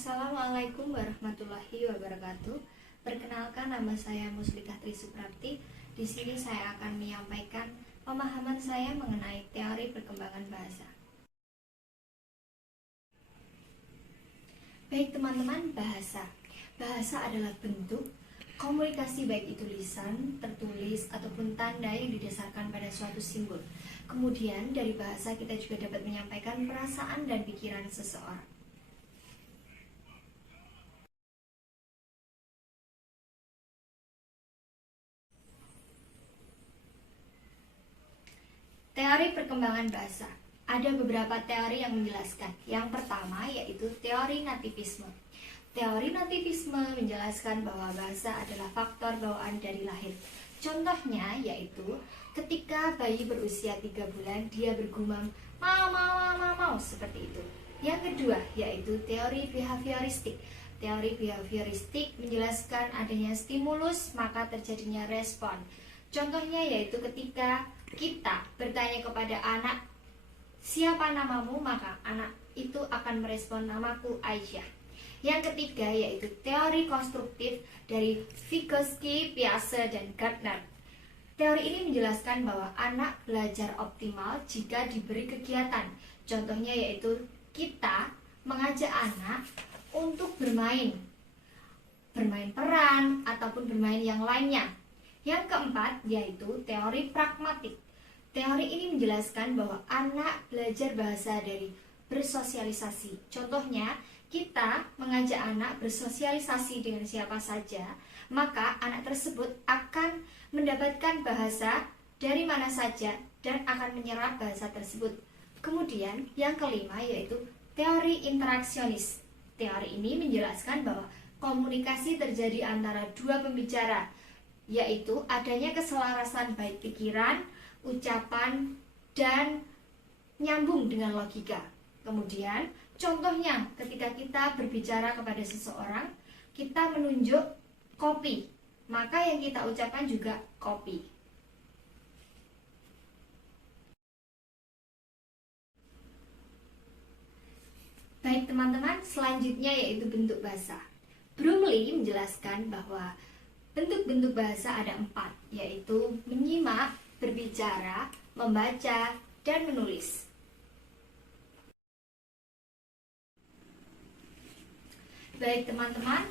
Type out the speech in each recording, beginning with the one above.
Assalamualaikum warahmatullahi wabarakatuh. Perkenalkan, nama saya Muslikah Tri Suprapti. Di sini saya akan menyampaikan pemahaman saya mengenai teori perkembangan bahasa. Baik teman-teman, bahasa adalah bentuk komunikasi, baik itu lisan, tertulis, ataupun tanda yang didasarkan pada suatu simbol. Kemudian dari bahasa kita juga dapat menyampaikan perasaan dan pikiran seseorang. Teori perkembangan bahasa. Ada beberapa teori yang menjelaskan. Yang pertama yaitu teori nativisme. Teori nativisme menjelaskan bahwa bahasa adalah faktor bawaan dari lahir. Contohnya yaitu ketika bayi berusia 3 bulan dia bergumam mau seperti itu. Yang kedua yaitu teori behavioristik. Teori behavioristik menjelaskan adanya stimulus maka terjadinya respon. Contohnya yaitu ketika kita bertanya kepada anak, siapa namamu? Maka anak itu akan merespon, namaku Aisyah. Yang ketiga yaitu teori konstruktif dari Vygotsky, Piaget, dan Gardner. Teori ini menjelaskan bahwa anak belajar optimal jika diberi kegiatan. Contohnya yaitu kita mengajak anak untuk bermain peran ataupun bermain yang lainnya. Yang keempat yaitu teori pragmatik. Teori ini menjelaskan bahwa anak belajar bahasa dari bersosialisasi. Contohnya, kita mengajak anak bersosialisasi dengan siapa saja, maka anak tersebut akan mendapatkan bahasa dari mana saja dan akan menyerap bahasa tersebut. Kemudian, yang kelima yaitu teori interaksionis. Teori ini menjelaskan bahwa komunikasi terjadi antara dua pembicara, yaitu adanya keselarasan baik pikiran, ucapan, dan nyambung dengan logika. Kemudian, contohnya ketika kita berbicara kepada seseorang, kita menunjuk kopi, maka yang kita ucapkan juga kopi. Baik teman-teman, selanjutnya yaitu bentuk bahasa. Brumley menjelaskan bahwa bentuk-bentuk bahasa ada 4, yaitu menyimak, berbicara, membaca, dan menulis. Baik teman-teman,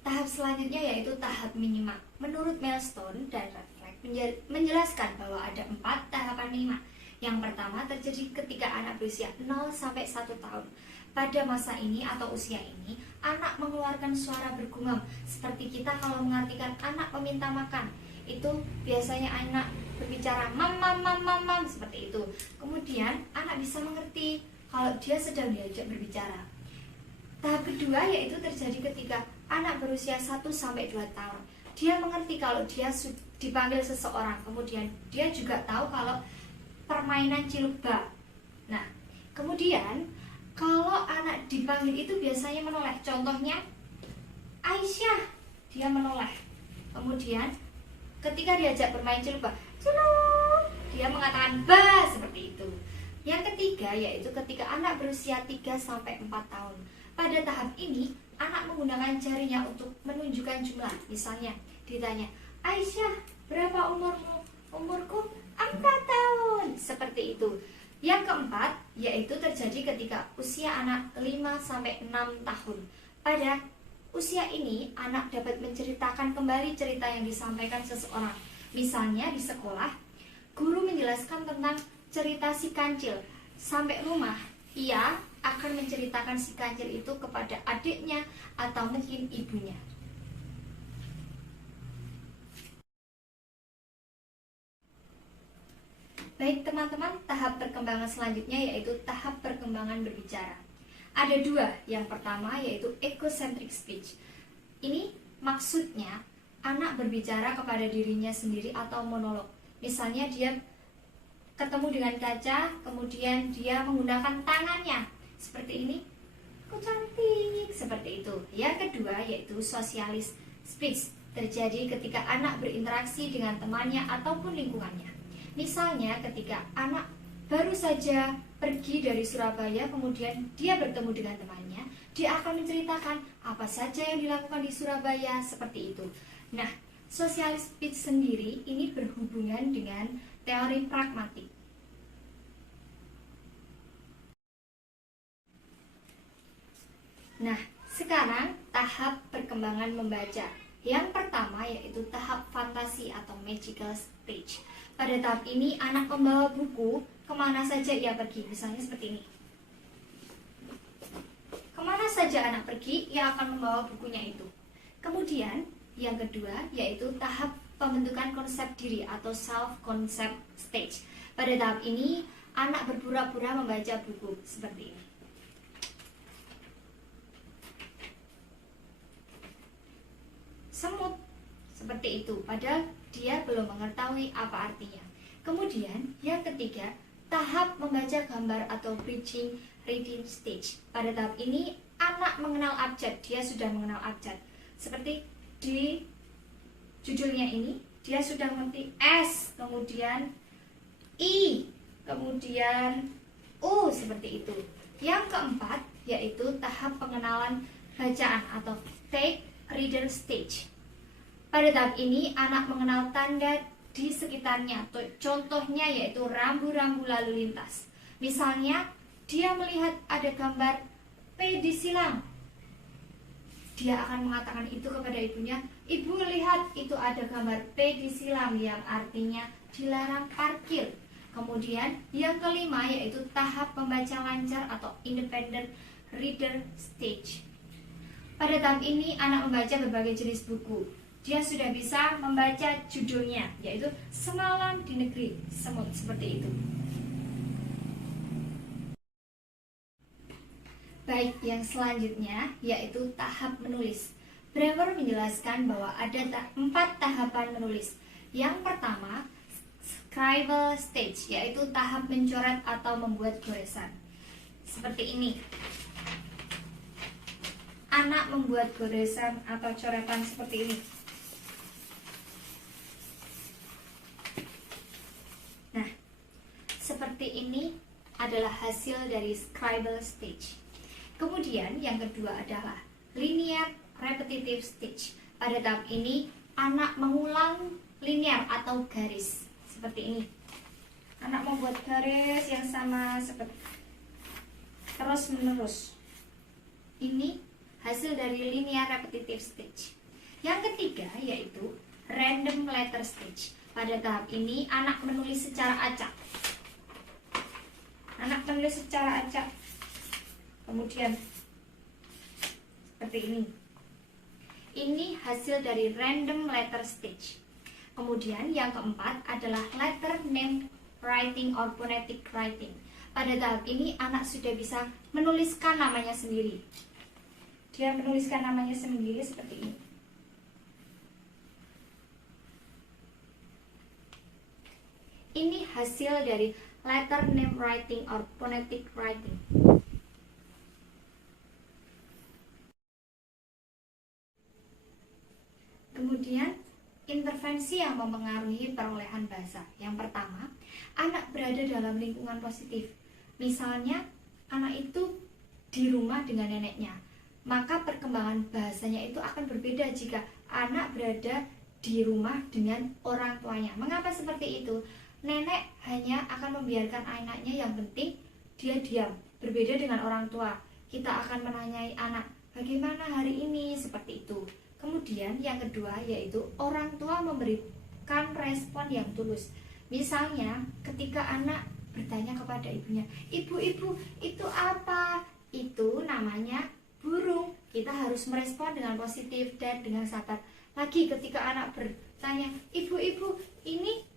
tahap selanjutnya yaitu tahap menyimak. Menurut Milestone dan Reflect menjelaskan bahwa ada 4 tahapan menyimak. Yang pertama terjadi ketika anak berusia 0-1 tahun. Pada masa ini atau usia ini, anak mengeluarkan suara bergumam. Seperti kita kalau mengartikan anak meminta makan, itu biasanya anak berbicara mam seperti itu. Kemudian anak bisa mengerti kalau dia sedang diajak berbicara. Tahap kedua yaitu terjadi ketika anak berusia 1-2 tahun. Dia mengerti kalau dia dipanggil seseorang. Kemudian dia juga tahu kalau permainan cilukba. Nah, kemudian kalau anak dipanggil itu biasanya menoleh. Contohnya Aisyah, dia menoleh. Kemudian ketika diajak bermain cilukba, dia mengatakan ba, seperti itu. Yang ketiga yaitu ketika anak berusia 3-4 tahun. Pada tahap ini anak menggunakan jarinya untuk menunjukkan jumlah. Misalnya ditanya, Aisyah, berapa umurmu? Umurku 4 tahun. Seperti itu. Yang keempat yaitu terjadi ketika usia anak 5-6 tahun. Pada usia ini anak dapat menceritakan kembali cerita yang disampaikan seseorang. Misalnya di sekolah, guru menjelaskan tentang cerita si kancil. Sampai rumah, ia akan menceritakan si kancil itu kepada adiknya atau mungkin ibunya. Baik teman-teman, tahap perkembangan selanjutnya yaitu tahap perkembangan berbicara. Ada 2, yang pertama yaitu egocentric speech. Ini maksudnya anak berbicara kepada dirinya sendiri atau monolog. Misalnya dia ketemu dengan kaca, kemudian dia menggunakan tangannya seperti ini, aku cantik, seperti itu. Yang kedua yaitu socialist speech. Terjadi ketika anak berinteraksi dengan temannya ataupun lingkungannya. Misalnya ketika anak baru saja pergi dari Surabaya, kemudian dia bertemu dengan temannya, Dia akan menceritakan apa saja yang dilakukan di Surabaya, seperti itu. Nah, social speech sendiri ini berhubungan dengan teori pragmatik. Nah, sekarang tahap perkembangan membaca. Yang pertama yaitu tahap fantasi atau magical stage. Pada tahap ini anak membawa buku kemana saja ia pergi. Misalnya seperti ini. Kemana saja anak pergi, ia akan membawa bukunya itu. Kemudian yang kedua yaitu tahap pembentukan konsep diri atau self-concept stage. Pada tahap ini anak berpura-pura membaca buku seperti ini. Semut seperti itu, padahal dia belum mengetahui apa artinya. Kemudian yang ketiga, tahap membaca gambar atau bridging reading stage. Pada tahap ini anak mengenal abjad, dia sudah mengenal abjad. Seperti di judulnya ini, dia sudah mengerti S, kemudian I, kemudian U, seperti itu. Yang keempat yaitu tahap pengenalan bacaan atau take reader stage. Pada tahap ini anak mengenal tanda di sekitarnya. Contohnya yaitu rambu-rambu lalu lintas. Misalnya dia melihat ada gambar P di silang. Dia akan mengatakan itu kepada ibunya, "Ibu, lihat itu ada gambar P di silang," yang artinya dilarang parkir. Kemudian yang kelima yaitu tahap pembaca lancar atau independent reader stage. Pada tahap ini anak membaca berbagai jenis buku. Dia sudah bisa membaca judulnya, yaitu Semalam di Negeri Semut, seperti itu. Baik, yang selanjutnya yaitu tahap menulis. Brewer menjelaskan bahwa ada 4 tahapan menulis. Yang pertama, scribble stage, yaitu tahap mencoret atau membuat goresan. Seperti ini. Anak membuat goresan atau coretan seperti ini. Nah, seperti ini adalah hasil dari scribble stage. Kemudian yang kedua adalah linear repetitive stage. Pada tahap ini anak mengulang linear atau garis seperti ini. Anak membuat garis yang sama seperti terus menerus. Ini hasil dari linear repetitive stage. Yang ketiga yaitu random letter stage. Pada tahap ini anak menulis secara acak. Anak menulis secara acak. Kemudian seperti ini. Ini hasil dari random letter stage. Kemudian yang keempat adalah letter name writing or phonetic writing. Pada tahap ini anak sudah bisa menuliskan namanya sendiri. Dia menuliskan namanya sendiri seperti ini. Ini hasil dari letter name writing or phonetic writing. Kemudian intervensi yang mempengaruhi perolehan bahasa. Yang pertama, anak berada dalam lingkungan positif. Misalnya, anak itu di rumah dengan neneknya. Maka perkembangan bahasanya itu akan berbeda jika anak berada di rumah dengan orang tuanya. Mengapa seperti itu? Nenek hanya akan membiarkan anaknya, yang penting dia diam. Berbeda dengan orang tua, kita akan menanyai anak, "Bagaimana hari ini?" Seperti itu. Kemudian yang kedua yaitu orang tua memberikan respon yang tulus. Misalnya ketika anak bertanya kepada ibunya, "Ibu, itu apa?" Itu namanya burung. Kita harus merespon dengan positif dan dengan sabar. Lagi ketika anak bertanya, "Ibu, ini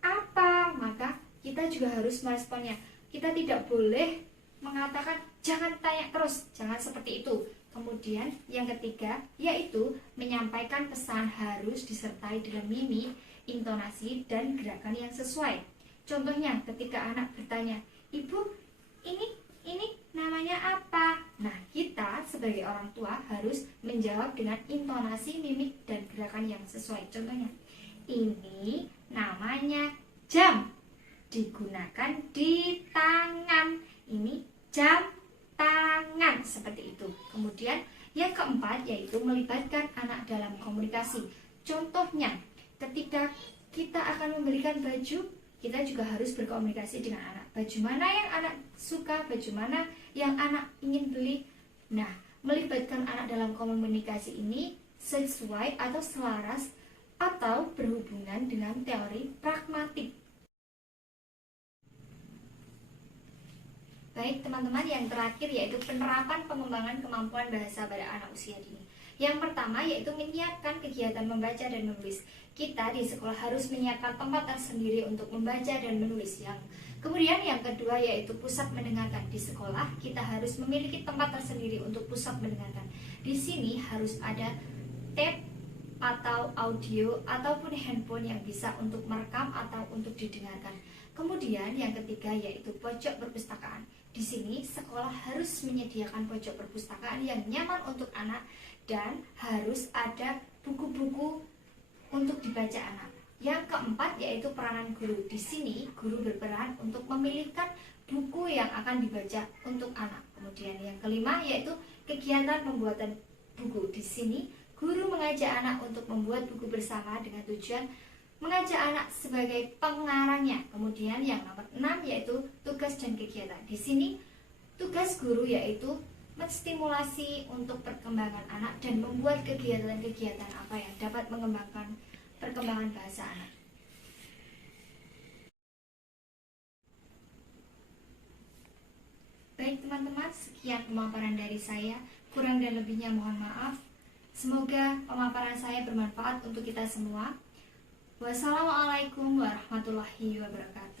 apa?" Maka kita juga harus meresponnya. Kita tidak boleh mengatakan jangan tanya terus, jangan seperti itu. Kemudian yang ketiga yaitu menyampaikan pesan harus disertai dengan mimik, intonasi, dan gerakan yang sesuai. Contohnya ketika anak bertanya, "Ibu, ini namanya apa?" Nah, kita sebagai orang tua harus menjawab dengan intonasi, mimik, dan gerakan yang sesuai. Contohnya, "Ini namanya jam, digunakan di tangan. Ini jam tangan, seperti itu. Kemudian yang keempat yaitu melibatkan anak dalam komunikasi. Contohnya, ketika kita akan membelikan baju, kita juga harus berkomunikasi dengan anak. Baju mana yang anak suka, baju mana yang anak ingin beli. Nah, melibatkan anak dalam komunikasi ini sesuai atau selaras atau berhubungan dengan teori pragmatik. Baik teman-teman, yang terakhir yaitu penerapan pengembangan kemampuan bahasa pada anak usia dini. Yang pertama yaitu menyiapkan kegiatan membaca dan menulis. Kita di sekolah harus menyiapkan tempat tersendiri untuk membaca dan menulis. Kemudian yang kedua yaitu pusat mendengarkan. Di sekolah kita harus memiliki tempat tersendiri untuk pusat mendengarkan. Di sini harus ada tape atau audio ataupun handphone yang bisa untuk merekam atau untuk didengarkan. Kemudian yang ketiga yaitu pojok perpustakaan. Di sini sekolah harus menyediakan pojok perpustakaan yang nyaman untuk anak dan harus ada buku-buku untuk dibaca anak. Yang keempat yaitu peranan guru. Di sini guru berperan untuk memilihkan buku yang akan dibaca untuk anak. Kemudian yang kelima yaitu kegiatan pembuatan buku. Di sini guru mengajak anak untuk membuat buku bersama dengan tujuan mengajak anak sebagai pengarangnya. Kemudian yang nomor 6 yaitu tugas dan kegiatan. Di sini tugas guru yaitu menstimulasi untuk perkembangan anak dan membuat kegiatan-kegiatan apa yang dapat mengembangkan perkembangan bahasa anak. Baik teman-teman, sekian pemaparan dari saya. Kurang dan lebihnya mohon maaf. Semoga pemaparan saya bermanfaat untuk kita semua. Wassalamualaikum warahmatullahi wabarakatuh.